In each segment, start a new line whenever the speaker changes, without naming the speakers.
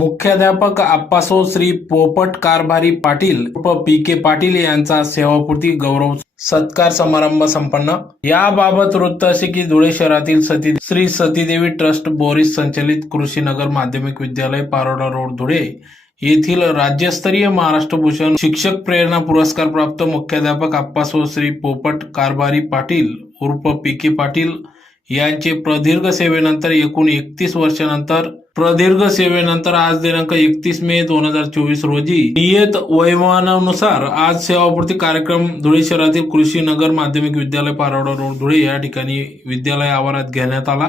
मुख्याध्यापक Appaso Shri Popat Karbhari Patil P K Patil यांचा सेवापूर्ती गौरव सत्कार समारंभ संपन्न. याबाबत वृत्त असे की धुळे शहरातील सती श्री सतीदेवी ट्रस्ट बोरीस संचलित कृषीनगर माध्यमिक विद्यालय पारोडा रोड धुळे येथील राज्यस्तरीय महाराष्ट्र भूषण शिक्षक प्रेरणा पुरस्कार प्राप्त मुख्याध्यापक आप्पासो श्री पोपट कारभारी पाटील उर्फ पी के पाटील यांचे प्रदीर्घ सेवेनंतर एकूण एकतीस वर्षानंतर प्रदीर्घ सेवेनंतर आज दिनांक एकतीस मे दोन हजार चोवीस रोजी नियत वैमानानुसार आज सेवापूर्ती कार्यक्रम धुळे शहरातील कृषी नगर माध्यमिक विद्यालय पारोडा रोड धुळे या ठिकाणी विद्यालय आवारात घेण्यात आला.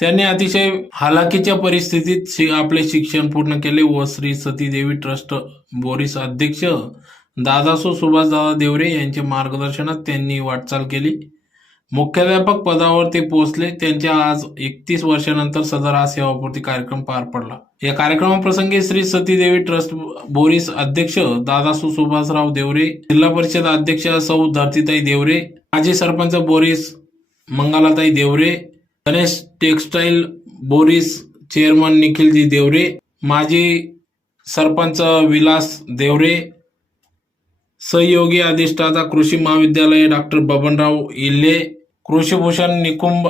त्यांनी अतिशय हालाकीच्या परिस्थितीत शि- आपले शिक्षण पूर्ण केले व श्री सतीदेवी ट्रस्ट बोरिस अध्यक्ष दादासो सुभाषदादा देवरे यांच्या मार्गदर्शनात त्यांनी वाटचाल केली. मुख्याध्यापक पदावर ते पोहोचले. त्यांच्या आज एकतीस वर्षानंतर सदर हा सेवापूर्ती कार्यक्रम पार पडला. या कार्यक्रमाप्रसंगी श्री सतीदेवी ट्रस्ट बोरीस अध्यक्ष दादासू सुभाषराव देवरे जिल्हा परिषद अध्यक्ष सौ धरतीताई देवरे माजी सरपंच बोरीस मंगलाताई देवरे गणेश टेक्सटाईल बोरीस चेअरमन निखिलजी देवरे माजी सरपंच विलास देवरे सहयोगी अधिष्ठाता कृषी महाविद्यालय डॉक्टर बबनराव इल्ले कृषीभूषण निकुंभ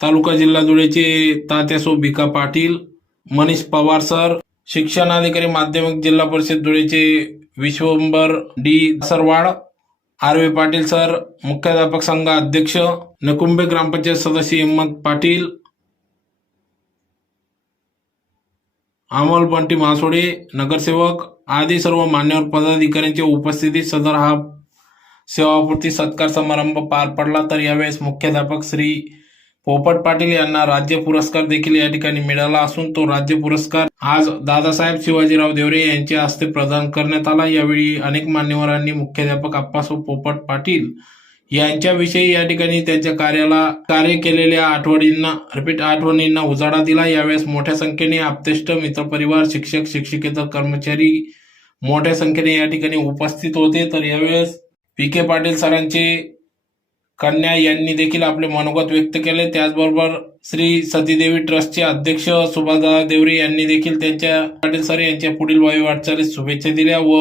तालुका जिल्हा धुळेचे तात्यासो भिका पाटील मनीष पवार सर शिक्षणाधिकारी माध्यमिक जिल्हा परिषद धुळेचे Vishwambar D Sarwad R Patil sir मुख्याध्यापक संघ अध्यक्ष नकुंबे ग्रामपंचायत सदस्य हिम्मत पाटील अमोल बंटी मासोडे नगरसेवक आदी सर्व मान्यवर पदाधिकाऱ्यांच्या उपस्थितीत सदर हा सेवापूर्ती सत्कार समारंभ पार पडला तर यावेळेस मुख्याध्यापक श्री पोपट पाटील यांना राज्य पुरस्कार देखील या ठिकाणी मिळाला असून तो राज्य पुरस्कार आज दादासाहेब शिवाजीराव देवरे यांच्या हस्ते प्रदान करण्यात आला. यावेळी अनेक मान्यवरांनी मुख्याध्यापक अप्पासो पोपट पाटील यांच्याविषयी या ठिकाणी त्यांच्या कार्याला कार्य केलेल्या आठवणींना रिपीट आठवणींना उजाळा दिला. यावेळेस मोठ्या संख्येने आप्तेष्ट मित्रपरिवार शिक्षक शिक्षकेतर कर्मचारी मोठ्या संख्येने या ठिकाणी उपस्थित होते. तर यावेळेस पी के पाटील सरांचे कन्या यांनी देखील आपले मनोगत व्यक्त केले. त्याचबरोबर श्री सतीदेवी ट्रस्टचे अध्यक्ष सुभाषदादा देवरे यांनी देखील त्यांच्या पाटील सर यांच्या पुढील वायू वाटचालीस शुभेच्छा दिल्या व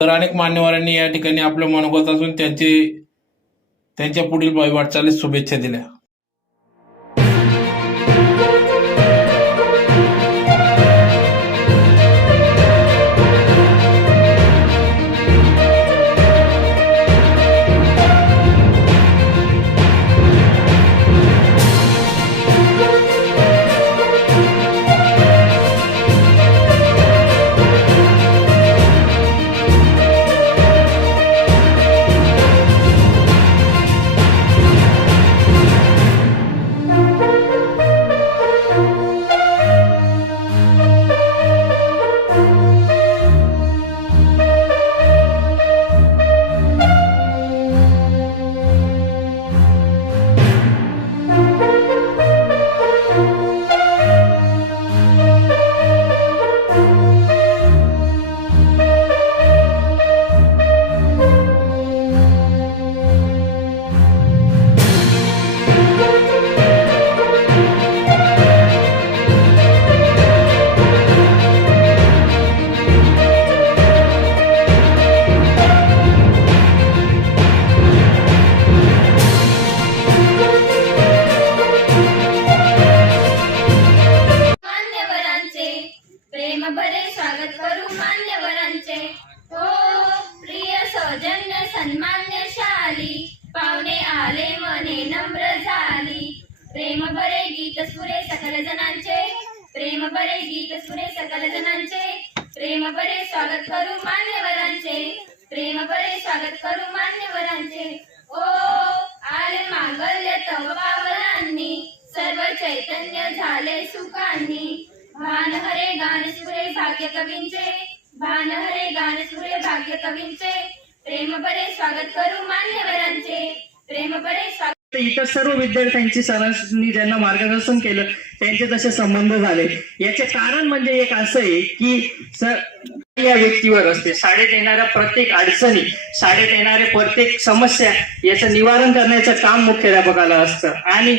तर अनेक मान्यवरांनी या ठिकाणी आपलं मनोगत असून त्यांचे त्यांच्या पुढील वायू वाटचालीस शुभेच्छा दिल्या.
सर्व
त्यांची सरांनी ज्यांना मार्गदर्शन केलं त्यांचे तसे संबंध झाले. याचे कारण म्हणजे एक असं आहे की सर या व्यक्तीवर असते. शाळेत येणाऱ्या प्रत्येक अडचणी शाळेत येणाऱ्या प्रत्येक समस्या याचं निवारण करण्याचं काम मुख्याध्यापकाला असतं. आणि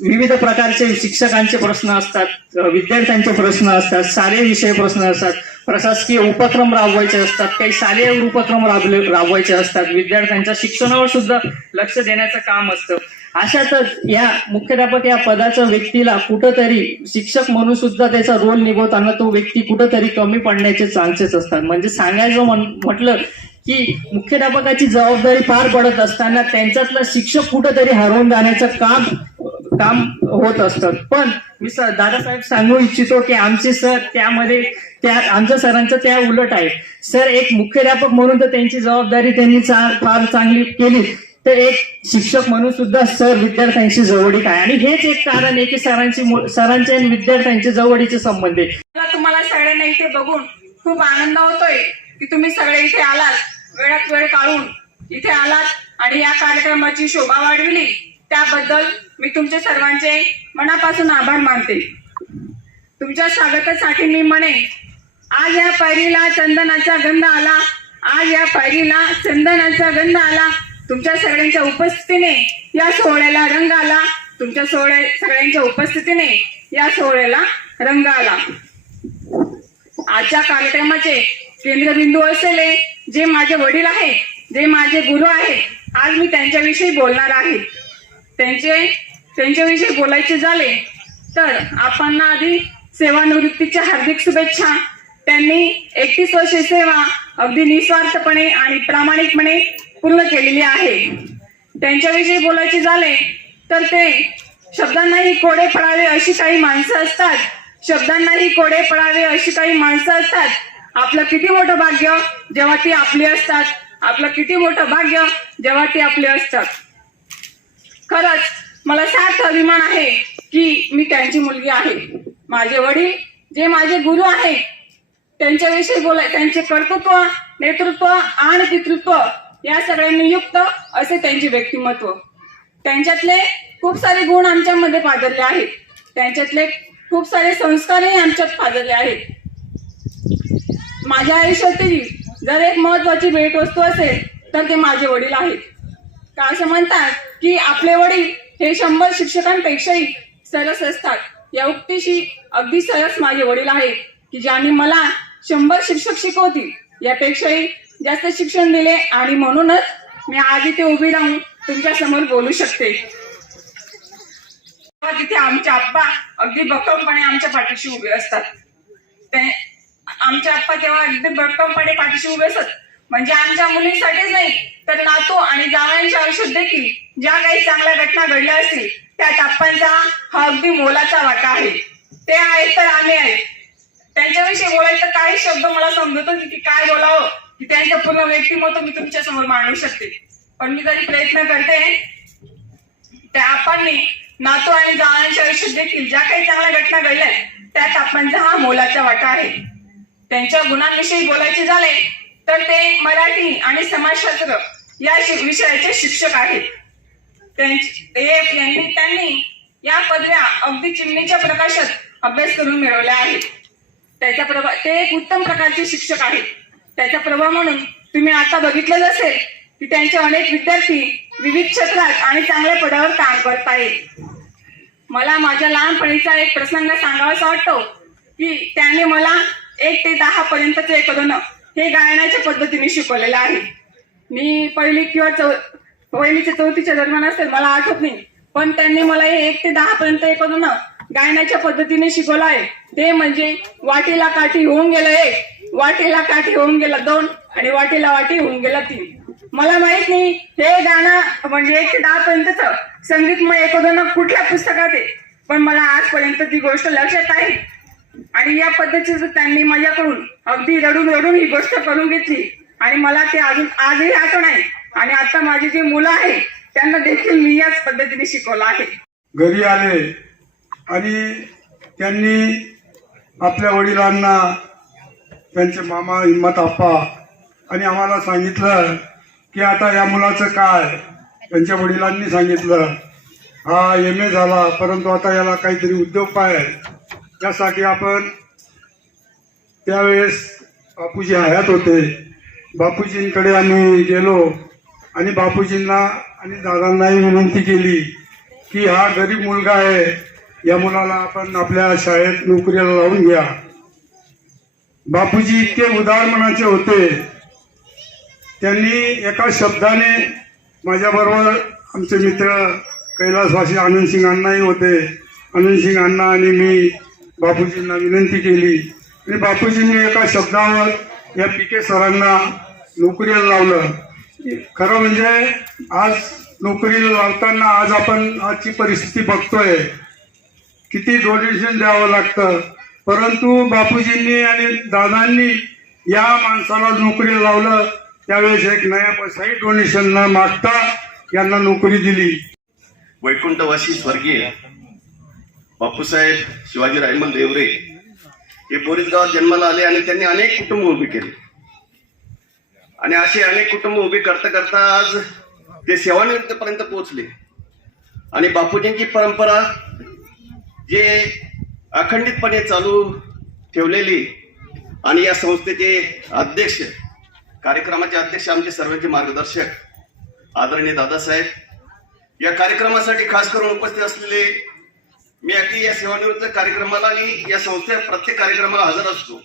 विविध प्रकारचे शिक्षकांचे प्रश्न असतात विद्यार्थ्यांचे प्रश्न असतात शालेय विषय प्रश्न असतात प्रशासकीय उपक्रम राबवायचे असतात काही शालेय उपक्रम राबले राबवायचे असतात. विद्यार्थ्यांच्या शिक्षणावर सुद्धा लक्ष देण्याचं काम असतं. अशातच या मुख्याध्यापक या पदाच्या व्यक्तीला कुठंतरी शिक्षक म्हणून सुद्धा त्याचा रोल निभवताना तो व्यक्ती कुठंतरी कमी पडण्याचे चान्सेस असतात. म्हणजे सांगायचं म्हण- म्हटलं की मुख्याध्यापकाची जबाबदारी पार पडत असताना त्यांच्यातला शिक्षक कुठंतरी हरवून जाण्याचं काम काम होत असतं. पण मी सर दादासाहेब सांगू इच्छितो की आमचे सर त्यामध्ये त्या आमच्या सरांचं त्या उलट आहे. सर एक मुख्याध्यापक म्हणून तर त्यांची जबाबदारी त्यांनी फार चांगली केली. तर एक शिक्षक म्हणून सुद्धा सर विद्यार्थ्यांशी जवळीक आहे. आणि हेच एक कारण आहे की सरांची सरांचे आणि विद्यार्थ्यांचे जवळीचे संबंध आहे.
मला तुम्हाला सगळ्यांना इथे बघून खूप आनंद होतोय की तुम्ही सगळे इथे आलात. वेळात वेळ काढून इथे आलात आणि या कार्यक्रमाची शोभा वाढविली. त्याबद्दल मी तुमचे सर्वांचे मनापासून आभार मानते. तुमच्या स्वागतासाठी मी म्हणे आज या पायरीला चंदनाचा गंध आला. आज या पायरीला चंदनाचा गंध आला. तुमच्या सगळ्यांच्या उपस्थितीने या सोहळ्याला रंग आला. तुमच्या सोहळ्या सगळ्यांच्या उपस्थितीने या सोहळ्याला रंग आला. आजच्या कार्यक्रमाचे केंद्रबिंदू असलेले जे माझे वडील आहेत जे माझे गुरु आहेत आज मी त्यांच्याविषयी बोलणार आहे. त्यांचे त्यांच्याविषयी बोलायचे झाले तर आपण आधी सेवानिवृत्तीच्या हार्दिक शुभेच्छा. त्यांनी एकतीस वर्षे सेवा अगदी निस्वार्थपणे आणि प्रामाणिकपणे पूर्ण केलेली आहे. त्यांच्याविषयी बोलायचे झाले तर ते शब्दांनाही कोडे पडावे अशी काही माणसं असतात. शब्दांनाही कोडे पडावे अशी काही माणसं असतात. आपलं किती मोठं भाग्य जेव्हा ती आपली असतात. आपलं किती मोठं भाग्य जेव्हा ती आपली असतात. खरंच मला सार्थ अभिमान आहे की मी त्यांची मुलगी आहे. माझे वडील जे माझे गुरु आहेत त्यांच्याविषयी बोलाय त्यांचे कर्तृत्व नेतृत्व आणि पितृत्व या सगळ्यांनी युक्त असे त्यांचे व्यक्तिमत्व. त्यांच्यातले खूप सारे गुण आमच्यामध्ये पादरले आहेत. त्यांच्यातले खूप सारे संस्कारही आमच्यात पादरले आहेत. माझ्या आयुष्यातील जर एक महत्वाची भेटवस्तू असेल तर ते माझे वडील आहेत. का असं म्हणतात की आपले वडील हे शंभर शिक्षकांपेक्षाही सरस असतात. या उक्तीशी अगदी सरस माझे वडील आहेत की ज्यांनी मला शंभर शिक्षक शिकवतील यापेक्षाही जास्त शिक्षण दिले आणि म्हणूनच मी आज इथे उभी राहून तुमच्यासमोर बोलू शकते. तेव्हा तिथे आमचे आप्पा अगदी भक्कमपणे आमच्या पाठीशी उभे असतात. ते आमचे आप्पा तेव्हा अगदी भक्कमपणे पाठीशी उभे असत. म्हणजे आमच्या मुलींसाठीच नाही तर नातू आणि जावयांच्या आयुष्यात देखील ज्या काही चांगल्या घटना घडल्या असतील त्या आप्पांचा हा अगदी मोलाचा वाटा आहे. ते आहेत तर आम्ही आहेत. त्यांच्याविषयी बोलायचं काही शब्द मला समजत होते की काय बोलावं. की त्यांचं पूर्ण व्यक्तिमत्व मी तुमच्यासमोर मांडू शकते. पण मी जरी प्रयत्न करते त्या आपण नातू आणि जावांच्या आयुष्यात देखील ज्या काही चांगल्या घटना घडल्या त्यात आपणचा हा मोलाचा वाटा आहे. त्यांच्या गुणांविषयी बोलायचे झाले तर ते मराठी आणि समाजशास्त्र या विषयाचे शिक्षक आहेत. त्यांनी त्यांनी या पदव्या अगदी चिमणीच्या प्रकाशात अभ्यास करून मिळवल्या आहेत. त्याचा प्रभाव ते एक उत्तम प्रकारचे शिक्षक आहेत. त्याचा प्रभाव म्हणून तुम्ही आता बघितलंच असेल की त्यांचे अनेक विद्यार्थी विविध क्षेत्रात आणि चांगल्या पदावर काम करत आहेत. मला माझ्या लहानपणीचा एक प्रसंग सांगावासा वाटतो की त्याने मला एक ते दहा पर्यंतचे एकदोन हे गायनाच्या पद्धतीने शिकवलेलं आहे. मी पहिली किंवा चौ पहिलीच्या चौथीच्या दरम्यान असेल मला आठवत नाही. पण त्यांनी मला हे एक ते दहा पर्यंत एकदोन गायनाच्या पद्धतीने शिकवलं आहे. ते म्हणजे वाटीला काठी होऊन गेलं एक वाटेला काठी होऊन गेला दोन आणि वाटेला वाटी होऊन गेला तीन. मला माहीत नाही हे गाणं म्हणजे एक ते दहापर्यंतच संगीतमय एकोदन कुठल्या पुस्तकात आहे. पण मला आजपर्यंत ती गोष्ट लक्षात आहे. आणि या पद्धतीचं त्यांनी माझ्याकडून अगदी रडून रडून ही गोष्ट करून घेतली. आणि मला ते अजून आजही आठवण आहे. आणि आता माझी जी मुलं आहेत त्यांना देखील मी याच पद्धतीने शिकवलं आहे.
घरी आले आणि त्यांनी आपल्या वडिलांना त्यांचे मामा हिम्मत आप्पा आणि आम्हाला सांगितलं की आता या मुलाचं काय? त्यांच्या वडिलांनी सांगितलं हा एम ए झाला परंतु आता याला काहीतरी उद्योग पाहिजे त्यासाठी आपण त्यावेळेस बापूजी हयात होते. बापूजींकडे आम्ही गेलो आणि बापूजींना आणि दादांनाही विनंती केली की हा गरीब मुलगा आहे या मुलाला आपण आपल्या शाळेत नोकरीला लावून घ्या. बापूजी इतके उदार मनाचे होते. त्यांनी एका शब्दाने माझ्याबरोबर आमचे मित्र कैलासवासी आनंद सिंग अण्णाही होते. आनंद सिंग अण्णा आणि मी बापूजींना विनंती केली. आणि बापूजींनी एका शब्दावर या पी के सरांना नोकरीला लावलं. खरं म्हणजे आज नोकरीला लावताना आज आपण आजची परिस्थिती बघतोय. किती डोनेशन द्यावं लागतं. परंतु बापूजींनी आणि दादांनी या माणसाला नोकरी लावलं त्यावेळेस एक नया पैसाही डोनेशन न मागता यांना नोकरी दिली.
वैकुंठवासी स्वर्गीय बापूसाहेब शिवाजी रायमल देवरे हे बोरीसगावात जन्माला आले आणि त्यांनी अनेक कुटुंब उभी केली. आणि असे अनेक कुटुंब उभी करता करता आज ते सेवानिवृत्तीपर्यंत पोहोचले. आणि बापूजींची परंपरा जे अखंडितपणे चालू ठेवलेली आणि या संस्थेचे अध्यक्ष कार्यक्रमाचे अध्यक्ष आमचे सर्वांचे मार्गदर्शक आदरणीय दादासाहेब. या कार्यक्रमासाठी खास करून उपस्थित असलेले मी अगदी या सेवानिवृत्त कार्यक्रमाला आणि या संस्थे प्रत्येक कार्यक्रमाला हजर असतो.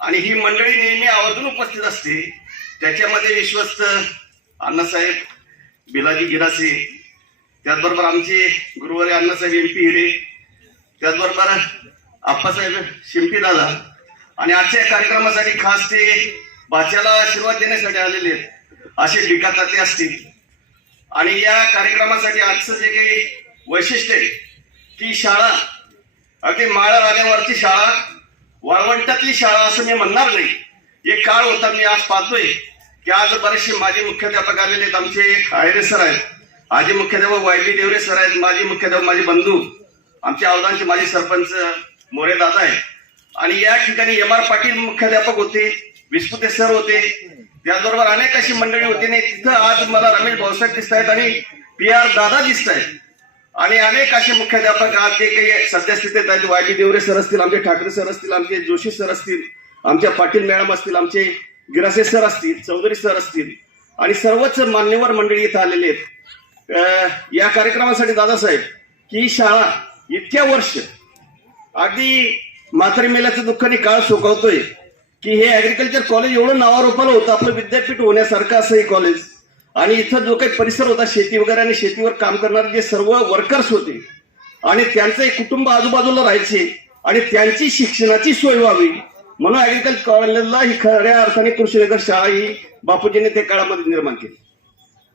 आणि ही मंडळी नेहमी आवर्जून उपस्थित असते. त्याच्यामध्ये विश्वस्त अण्णासाहेब बिलाजी गिरासे त्याचबरोबर आमचे गुरुवारी अण्णासाहेब एम पी हिरे त्याचबरोबर आप्पासाहेब शिंपी दादा आणि आजच्या कार्यक्रमासाठी खास ते बाच्याला आशीर्वाद देण्यासाठी आलेले आहेत. असे डिका असतील. आणि या कार्यक्रमासाठी आजचं जे काही वैशिष्ट्य आहे की शाळा अगदी माळा राण्यावरची शाळा वाळवंटातली शाळा असं मी म्हणणार नाही. एक काळ होता मी आज पाहतोय की आज बरेचसे माजी मुख्याध्यापक आलेले आहेत. आमचे आयरे सर आहेत. आजी मुख्याध्यापक वायबी देवरे सर आहेत माजी मुख्याध्यापक माझे बंधू आमचे अवधानचे माजी सरपंच मोरे दादा आहेत. आणि या ठिकाणी एम आर पाटील मुख्याध्यापक होते विस्पुते सर होते. त्याचबरोबर अनेक अशी मंडळी होती नाही तिथं आज मला रमेश भाऊसाहेब दिसत आहेत आणि पी आर दादा दिसत आहेत. आणि अनेक असे मुख्याध्यापक आज जे काही सद्यस्थितीत आहेत वाय बी देवरे सर असतील आमचे ठाकरे सर असतील आमचे जोशी सर असतील आमच्या पाटील मॅडम असतील आमचे गिरासे सर असतील चौधरी सर असतील आणि सर्वच मान्यवर मंडळी इथं आलेले आहेत. अं, या कार्यक्रमासाठी दादासाहेब की शाळा इतक्या वर्ष अगदी म्हातारी मेल्याचं दुःखाने काळ सोकवतोय की हे ऍग्रिकल्चर कॉलेज एवढं नावारोपाला होतं. आपलं विद्यापीठ होण्यासारखं असं हे कॉलेज आणि इथं जो काही परिसर होता शेती वगैरे आणि शेतीवर काम करणारे जे सर्व वर्कर्स होते आणि त्यांचं एक कुटुंब आजूबाजूला राहायचे आणि त्यांची शिक्षणाची सोय व्हावी. म्हणून ऍग्रिकल्चर कॉलेजला ही खऱ्या अर्थाने कृषीनगर शाळा ही बापूजीने त्या काळामध्ये निर्माण केली.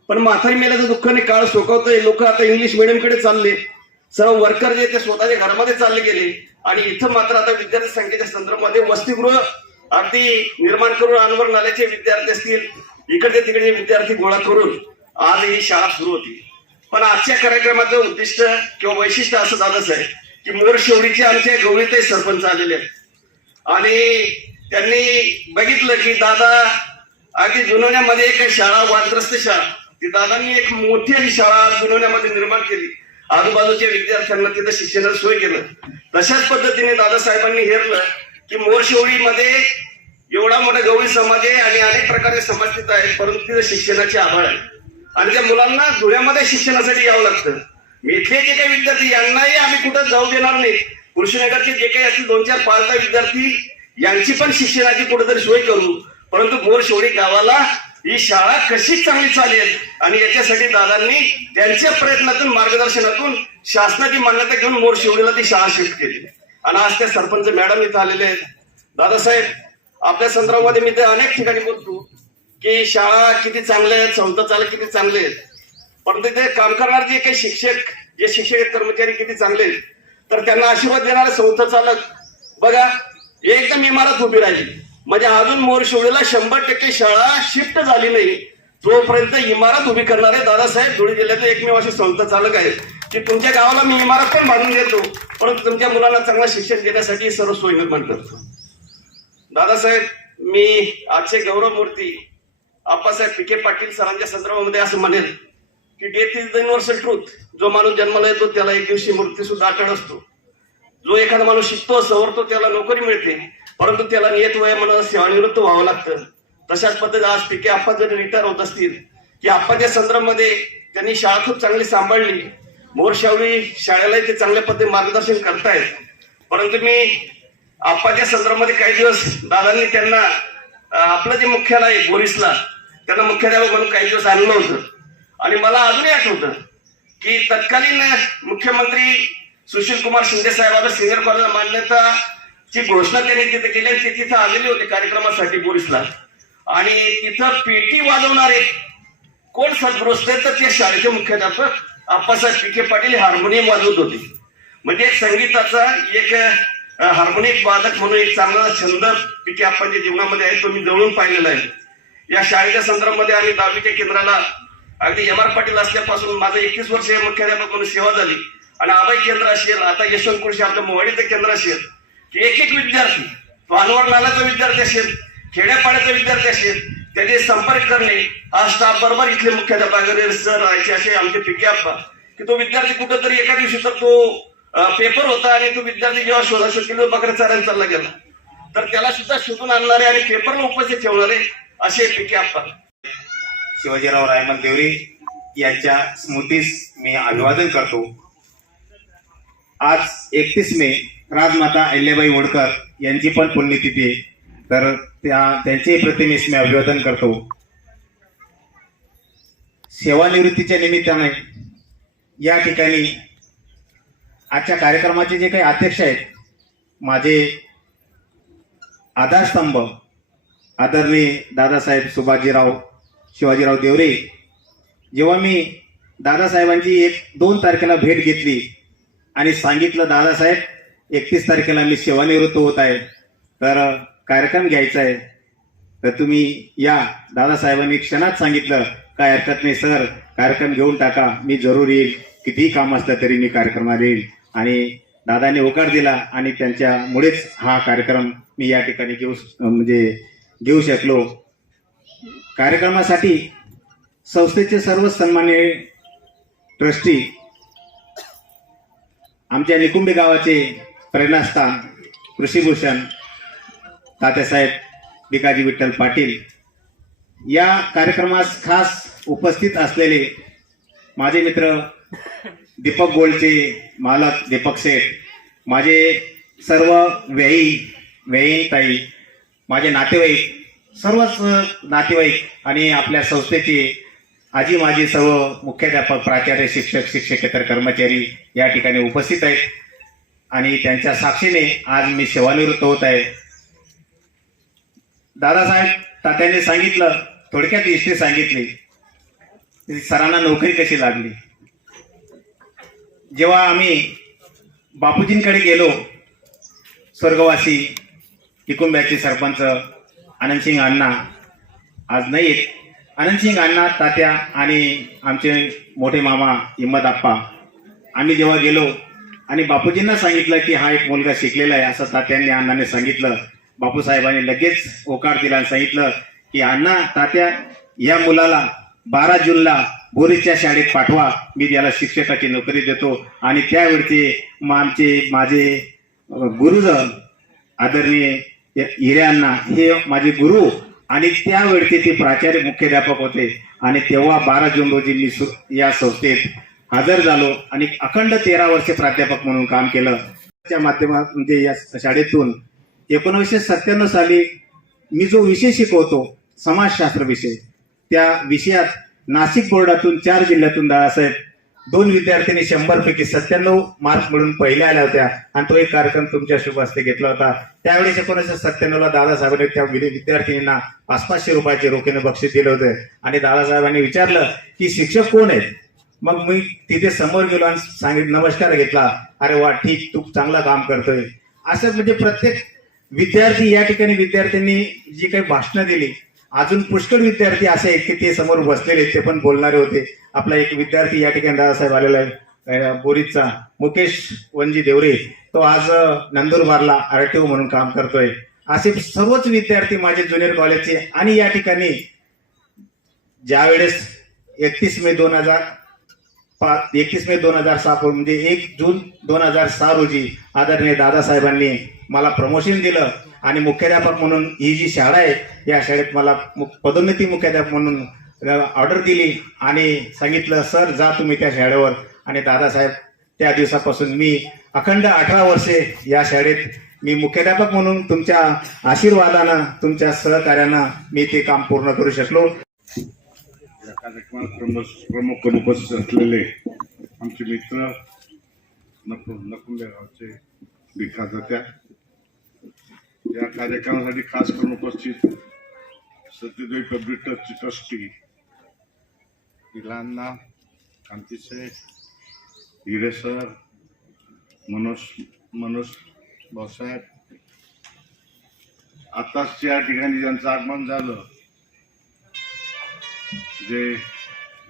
पण म्हातारी मेल्याचं दुःखाने काळ सोकवतोय लोक आता इंग्लिश मिडियमकडे चालले. सर्व वर्कर जे ते स्वतःच्या घरामध्ये चालले गेले. आणि इथं मात्र आता विद्यार्थी संख्येच्या संदर्भामध्ये वसतिगृह अगदी निर्माण करून अनवर नाल्याचे विद्यार्थी असतील इकडचे तिकडचे विद्यार्थी गोळा करून आज ही शाळा सुरू होती. पण आजच्या कार्यक्रमाचं उद्दिष्ट किंवा वैशिष्ट्य असं झालंच आहे की मोर शेवडीचे आमचे गवळीते सरपंच आलेले आहेत. आणि त्यांनी बघितलं की दादा अगदी जुनवण्यामध्ये एक शाळा वादग्रस्त शाळा. ती दादांनी एक मोठी शाळा जुनवण्यामध्ये निर्माण केली. आजूबाजूच्या विद्यार्थ्यांना तिथं शिक्षणाची सोय केलं. तशाच पद्धतीने दादासाहेबांनी हेरलं की मोरशिवडीमध्ये एवढा मोठा गवळी समाज आहे आणि अनेक प्रकारे समाज तिथं आहेत परंतु तिथं शिक्षणाची आभाळ आहे. आणि त्या मुलांना धुळ्यामध्ये शिक्षणासाठी यावं लागतं. मी इथले जे काही विद्यार्थी यांनाही आम्ही कुठं जाऊ देणार नाही. कृषीनगरचे जे काही असतील दोन चार पाच दहा विद्यार्थी यांची पण शिक्षणाची कुठेतरी सोय करू. परंतु मोरशिवडी गावाला ही शाळा कशी चांगली चालेल आणि याच्यासाठी दादांनी त्यांच्या प्रयत्नातून मार्गदर्शनातून शासनाची मान्यता घेऊन मोरशिवडीला ती शाळा शिफ्ट केली. आणि आज त्या सरपंच मॅडम इथं आलेले आहेत. दादासाहेब आपल्या संदर्भामध्ये मी ते अनेक ठिकाणी बोलतो की शाळा किती चांगल्या आहेत संस्था चालक किती चांगले आहेत. परंतु ते काम करणारे जे काही शिक्षक जे शिक्षक कर्मचारी किती चांगले आहेत तर त्यांना आशीर्वाद देणारे संस्था चालक. बघा एकदम इमारत उभी राहिली. म्हणजे अजून मोरशिवडीला शंभर टक्के शाळा शिफ्ट झाली नाही. जोपर्यंत इमारत उभी करणारे दादासाहेब धुळे जिल्ह्याचे एकमेव असे संस्था चालक आहेत की तुमच्या गावाला मी इमारत पण बांधून देतो परंतु तुमच्या मुलांना चांगलं शिक्षण देण्यासाठी सर्व सोय निर्माण करतो. दादासाहेब मी आजचे गौरव मूर्ती आप्पासाहेब पिके पाटील सरांच्या संदर्भामध्ये असं म्हणेल की death is the universal truth जो माणूस जन्माला येतो त्याला एक दिवशी मृत्यू सुद्धा आठवण असतो. जो एखादा माणूस शिकतो सवरतो त्याला नोकरी मिळते परंतु त्याला नियत वय म्हणून सेवानिवृत्त व्हावं लागतं. तशाच पद्धतीने आज पिके आप्पा जरी रिटायर होत असतील की आप्पाच्या संदर्भामध्ये त्यांनी शाळा खूप चांगली सांभाळली मोरशावळी शाळेलाही ते चांगल्या पद्धतीने मार्गदर्शन करतायत. परंतु मी आप्पाच्या संदर्भामध्ये काही दिवस दादांनी त्यांना आपलं जे मुख्यालय आहे बोरीसला त्यांना मुख्याध्यापक म्हणून काही दिवस आणलं होतं. आणि मला अजूनही आठवतं की तत्कालीन मुख्यमंत्री सुशील कुमार शिंदे साहेबांना सिनियर कॉलेज मान्यता जी घोषणा त्यांनी तिथे केली आणि ते तिथं आलेले होते कार्यक्रमासाठी बोरीसला आणि तिथं पेटी वाजवणारे कोण सद्गृस्त तर ते शाळेचे मुख्याध्यापक आप्पासाहेब पिके पाटील हार्मोनियम वाजवत होते. म्हणजे एक संगीताचा एक हार्मोनिक हार्मोनियम वादक म्हणून एक चांगला छंद पिके आप्पांच्या जीवनामध्ये आहे तो मी जवळून पाहिलेला आहे. या शाळेच्या संदर्भामध्ये आम्ही दहावीच्या केंद्राला अगदी एम आर पाटील असल्यापासून माझं एकतीस वर्ष मुख्याध्यापक म्हणून सेवा झाली. आणि आबाई केंद्र असेल आता यशवंत कुळशी आपल्या मोवाडीचं केंद्र असेल एक एक विद्यार्थी तो अनवर नालाचा विद्यार्थी असेल खेड्यापाड्याचा विद्यार्थी असेल त्याचे संपर्क करणे. हा स्टाफ बरोबर इथले मुख्याध्यापक सर राहायचे असे आमचे पिके आप्पा. की तो विद्यार्थी कुठंतरी एका दिवशी तर तो पेपर होता आणि तो विद्यार्थी जेव्हा शोधा शोध बकऱ्या चारायला चालला गेला. तर त्याला सुद्धा शोधून आणणारे आणि पेपरला उपस्थित ठेवणारे असे पिके आप्पा.
शिवाजीराव रायमल देवरे यांच्या स्मृतीस मी अभिवादन करतो. आज एकतीस मे राजमाता अहिल्याबाई होळकर यांची पण पुण्यतिथी आहे. तर त्या त्यांचे प्रतिमेस मी अभिवादन करतो. सेवानिवृत्तीच्या निमित्ताने या ठिकाणी आजच्या कार्यक्रमाचे जे काही अध्यक्ष आहेत माझे आधारस्तंभ आदरणीय दादासाहेब सुभाजीराव शिवाजीराव देवरे जेव्हा मी दादासाहेबांची एक दोन तारखेला भेट घेतली आणि सांगितलं दादासाहेब एकतीस तारखेला मी सेवानिवृत्त होत आहे. तर कार्यक्रम घ्यायचा आहे. तर तुम्ही या. दादासाहेबांनी क्षणात सांगितलं काय हरकत नाही सर. कार्यक्रम घेऊन टाका. मी जरूर येईल. कितीही काम असलं तरी मी कार्यक्रमाला येईल. आणि दादाने होकार दिला आणि त्यांच्यामुळेच हा कार्यक्रम मी या ठिकाणी घेऊ म्हणजे घेऊ शकलो. कार्यक्रमासाठी संस्थेचे सर्व सन्मान्य ट्रस्टी आमच्या निकुंबे गावाचे प्रेरणास्थान कृषीभूषण तात्यासाहेब भिकाजी विठ्ठल पाटील या कार्यक्रमास खास उपस्थित असलेले माझे मित्र दीपक गोल्डचे मालक दीपक शेठ माझे सर्व व्ययी व्ययी ताई माझे नातेवाईक सर्वच नातेवाईक आणि आपल्या संस्थेचे आजी माजी सर्व मुख्याध्यापक प्राचार्य शिक्षक शिक्षकेतर कर्मचारी या ठिकाणी उपस्थित आहेत. आणि त्यांच्या साक्षीने आज मी सेवानिवृत्त होत आहे. दादासाहेब तात्याने सांगितलं थोडक्यात हिस्ट्री सांगितली की सरांना नोकरी कशी लागली. जेव्हा आम्ही बापूजींकडे गेलो स्वर्गवासी टिकुंब्याचे सरपंच आनंदसिंग अण्णा आज नाही आहेत आनंदसिंग अण्णा तात्या आणि आमचे मोठे मामा हिम्मत आप्पा आम्ही जेव्हा गेलो आणि बापूजींना सांगितलं की हा एक मुलगा शिकलेला आहे असं तात्यांनी अण्णाने सांगितलं. बापूसाहेबांनी लगेच होकार दिला आणि सांगितलं की अण्णा तात्या या मुलाला बारा जूनला बोरीच्या शाळेत पाठवा. मी त्याला शिक्षकाची नोकरी देतो आणि त्यावेळचे मग आमचे माझे गुरुजन आदरणीय हिऱ्यांना हे माझे गुरु आणि त्यावेळचे ते प्राचार्य मुख्याध्यापक होते. आणि तेव्हा बारा जून रोजी मी सु- या संस्थेत हजर झालो आणि अखंड तेरा वर्ष प्राध्यापक म्हणून काम केलं. त्या माध्यमात म्हणजे या शाळेतून एकोणीसशे सत्त्याण्णव साली मी जो विषय शिकवतो समाजशास्त्र विषय त्या विषयात नाशिक बोर्डातून चार जिल्ह्यातून दादासाहेब दोन विद्यार्थ्यांनी शंभर पैकी सत्त्याण्णव मार्क मिळून पहिल्या आल्या होत्या आणि तो एक कार्यक्रम तुमच्या शुभ हस्ते घेतला होता. त्यावेळेस एकोणीसशे सत्त्याण्णवला दादासाहेबांनी त्या विद्यार्थिनींना पाच पाचशे रुपयाचे रोखीने बक्षीस दिले होते. आणि दादासाहेबांनी विचारलं की शिक्षक कोण आहेत? मग मी तिथे समोर गेलो आणि सांगितलं नमस्कार घेतला. अरे वा ठीक तू चांगलं काम करतोय. असं म्हणजे प्रत्येक विद्यार्थी या ठिकाणी विद्यार्थ्यांनी जी काही भाषणं दिली अजून पुष्कळ विद्यार्थी असे आहेत की ते समोर बसलेले आहेत, ते पण बोलणारे होते. आपला एक विद्यार्थी या ठिकाणी दादासाहेब आलेला आहे बोरीचा मुकेश वनजी देवरे. तो आज नंदुरबारला आर टी ओ म्हणून काम करतोय. असे सर्वच विद्यार्थी माझे ज्युनियर कॉलेजचे आणि या ठिकाणी ज्या वेळेस एकतीस मे दोन हजार पाच एकतीस मे दोन हजार सहा म्हणजे एक जून दोन हजार सहा रोजी आदरणीय दादासाहेबांनी मला प्रमोशन दिलं आणि मुख्याध्यापक म्हणून ही जी शाळा आहे या शाळेत मला मु- पदोन्नती मुख्याध्यापक म्हणून ऑर्डर दिली आणि सांगितलं सर जा तुम्ही त्या शाळेवर. आणि दादासाहेब त्या दिवसापासून मी अखंड अठरा वर्षे या शाळेत मी मुख्याध्यापक म्हणून तुमच्या आशीर्वादानं तुमच्या सहकार्यानं मी ते काम पूर्ण करू शकलो.
कार्यक्रमात प्रमुख प्रमुख करून उपस्थित असलेले आमचे मित्र नकु नकुंडे गावचे विकास होत्या या कार्यक्रमासाठी खास करून उपस्थित सत्यदेवी पब्लिक ट्रस्टची ट्रस्टी पिलांना कांतीचे हिरे सर मनोज मनोज भाऊसाहेब. आताच या ठिकाणी ज्यांचं आगमन झालं जे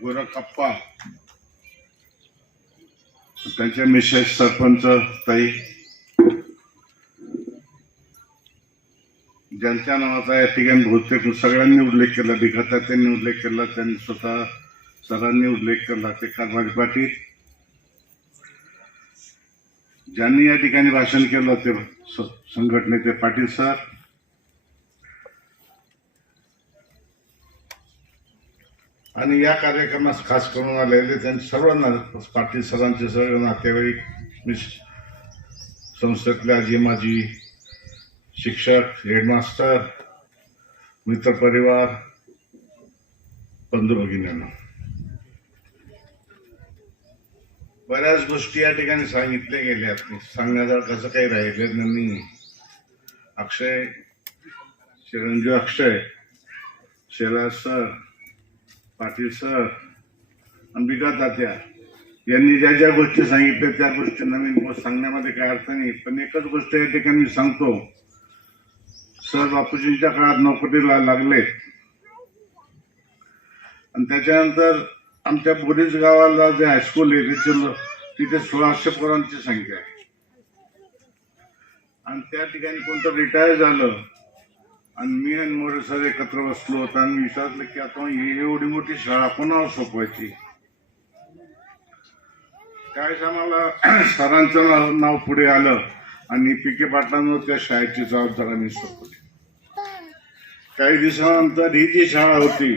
गोरखप्पा. त्यांच्या मिसेस सरपंच ताई. ज्यांच्या नावाचा या ठिकाणी बहुतेक सगळ्यांनी उल्लेख केला दिघाता त्यांनी उल्लेख केला त्यांनी स्वतः सरांनी उल्लेख केला ते कारभारी पाटील. ज्यांनी या ठिकाणी भाषण केलं ते संघटनेचे पाटील सर. आणि या कार्यक्रमास खास करून आलेले त्यांचे सर्वांना पाटील सरांचे सर्व नातेवाईक मी संस्थेतल्या आजी माजी शिक्षक हेडमास्टर मित्रपरिवार बंधू भगिन्यांना बऱ्याच गोष्टी या ठिकाणी सांगितल्या गेल्या सांगण्याजवळ कसं काही राहिलं नाही. अक्षय चिरंजीव अक्षय शेलार सर पाटील सर अंबिका तात्या यांनी ज्या ज्या गोष्टी सांगितल्या त्या गोष्टी नवीन गोष्ट सांगण्यामध्ये काय अर्थ नाही पण एकच गोष्ट या ठिकाणी सांगतो. सर बापूजींच्या काळात नोकरीला लागले. आणि त्याच्यानंतर आमच्या बोरीज गावाला जे हायस्कूल आहे तिथे तिथे सोळाशे पोरांची संख्या आहे. आणि त्या ठिकाणी कोणतं रिटायर झालं आणि मी आणि मोरे सर एकत्र बसलो होतो. आणि विचारलं की आता ही एवढी मोठी शाळा कोणावर सोपवायची? काय आम्हाला सरांचं नाव नाव पुढे आलं आणि पिके पाटलांवर त्या शाळेची जबाबदारी सोपवली. काही दिवसानंतर ही जी शाळा होती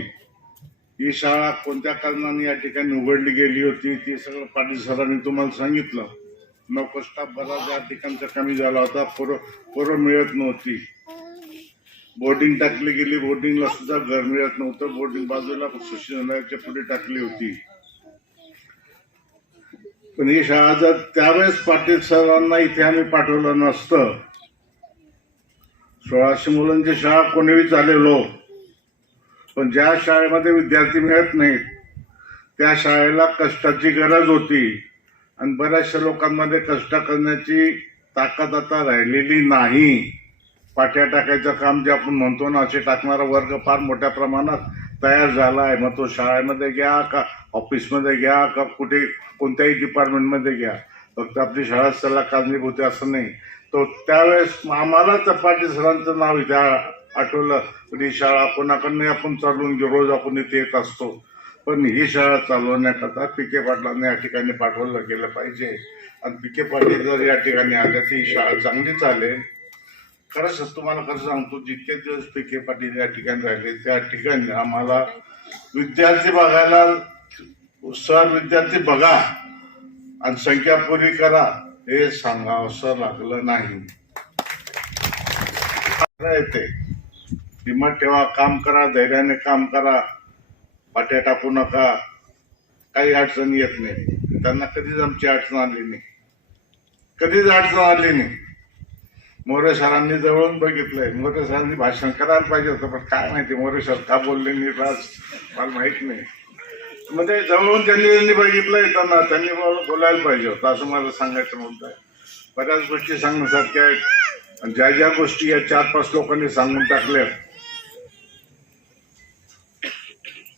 ही शाळा कोणत्या कारणाने या ठिकाणी उघडली गेली होती ते सगळं पाटील सरांनी तुम्हाला सांगितलं. नको स्टाफ बराच या ठिकाणचा कमी झाला होता पोरं पोरं मिळत नव्हती. बोर्डिंग टाकली गेली बोर्डिंगला सुद्धा घर मिळत नव्हतं. बोर्डिंग बाजूला सुशिक्षणाच्या पुढे टाकली होती. पण ही शाळा जर त्यावेळेस पाटील सरांना इथे आम्ही पाठवलं नसतं. सोळाशे मुलांची शाळा कोणीही झालेलो पण ज्या शाळेमध्ये विद्यार्थी मिळत नाहीत त्या शाळेला कष्टाची गरज होती. आणि बऱ्याचशा लोकांमध्ये कष्ट करण्याची ताकद आता राहिलेली नाही. पाट्या टाकायचं काम जे आपण म्हणतो ना असे टाकणारा वर्ग फार मोठ्या प्रमाणात तयार झाला आहे. मग तो शाळेमध्ये घ्या का ऑफिसमध्ये घ्या का कुठे कोणत्याही डिपार्टमेंटमध्ये घ्या. फक्त आपली शाळा सल्ला कारणीभूत आहे असं नाही. तो त्यावेळेस आम्हाला चपाटी सरांचं नाव इथे आठवलं. पण ही शाळा कोणाकडनं आपण चालवून घेऊ? रोज आपण इथे येत असतो. पण ही शाळा चालवण्याकरता पिके पाटलांना या ठिकाणी पाठवलं गेलं पाहिजे. आणि पिके पाटील जर या ठिकाणी आले तर ही शाळा चांगली चालेल. खरंच तुम्हाला खरं सांगतो जितके दिवस पिके पाटील या ठिकाणी राहिले त्या ठिकाणी आम्हाला विद्यार्थी बघायला सर विद्यार्थी बघा आणि संख्या पुरी करा हे सांगावंसं लागलं नाही. खरं आहे हिंमत ठेवा काम करा धैर्याने काम करा पाट्या टाकू नका काही अडचण येत नाही. त्यांना कधीच आमची अडचण आली नाही. कधीच अडचण आली नाही. मोरे सरांनी जवळून बघितलंय. मोरे सरांनी भाषण करायला पाहिजे होतं पण काय माहिती मोरे सर का बोलले नाही राज मला माहीत नाही. म्हणजे जवळून त्यांनी त्यांनी बघितलंय त्यांना त्यांनी बोलायला पाहिजे होतं असं मला सांगायचं मुद्दा आहे. बऱ्याच गोष्टी सांगण्यासारख्या आहेत. आणि ज्या ज्या गोष्टी या चार पाच लोकांनी सांगून टाकल्या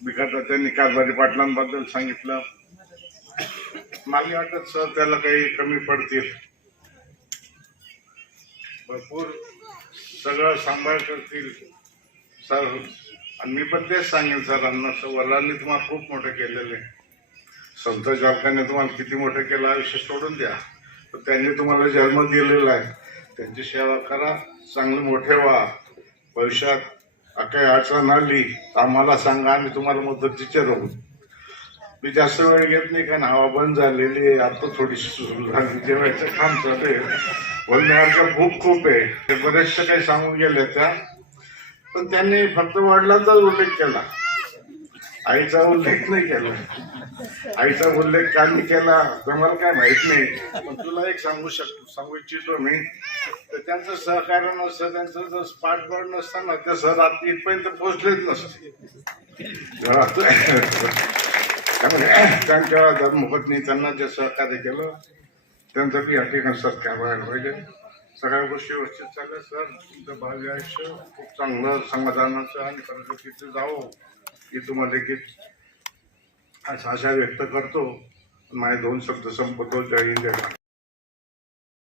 बिकाता त्यांनी कारभारी पाटलांबद्दल सांगितलं. मला वाटत सर त्याला काही कमी पडतील. भरपूर सगळं सांभाळ करतील सर. आणि मी पण तेच सांगेन सरांना सर वडिलांनी तुम्हाला खूप मोठं केलेलं आहे. संत चालकाने तुम्हाला किती मोठं केलं आयुष्य सोडून द्या. तर त्यांनी तुम्हाला जन्म दिलेला आहे. त्यांची सेवा करा चांगले मोठे व्हा. भविष्यात काही अडचण आली तर आम्हाला सांगा आम्ही तुम्हाला मदतीचे राहू. मी जास्त वेळ घेत नाही कारण हवा बंद झालेली आहे. आता थोडीशी सुरू झाली. जेवायचं काम चालू आहे. बोलण्यासारखं भूक खूप आहे. ते बरेचशा काही सांगून गेल्या त्या. पण त्यांनी फक्त वडिलांचाच उल्लेख केला. आईचा उल्लेख नाही केला. आईचा उल्लेख का नाही केला. तर मला काय माहीत नाही. पण तुला एक सांगू शकतो सांगू इच्छितो मी. तर त्यांचं सहकार्य नसतं त्यांचं जर पाठबळ नसतं ना ते सर आता इथपर्यंत पोहोचलेच नसते. घरात त्यामुळे त्यांच्या धर्मपत्नी त्यांना जे सहकार्य केलं त्यांचं बी या ठिकाणी सत्कार व्हायला पाहिजे. सगळ्या गोष्टी व्यवस्थित चालल्या. सर तुमचं भावी आयुष्य खूप चांगलं समाधानाचं आणि प्रगतीचं जावं की तुम्हाला देखील अशा आशा व्यक्त करतो. माझे दोन शब्द संपतो जय हिंद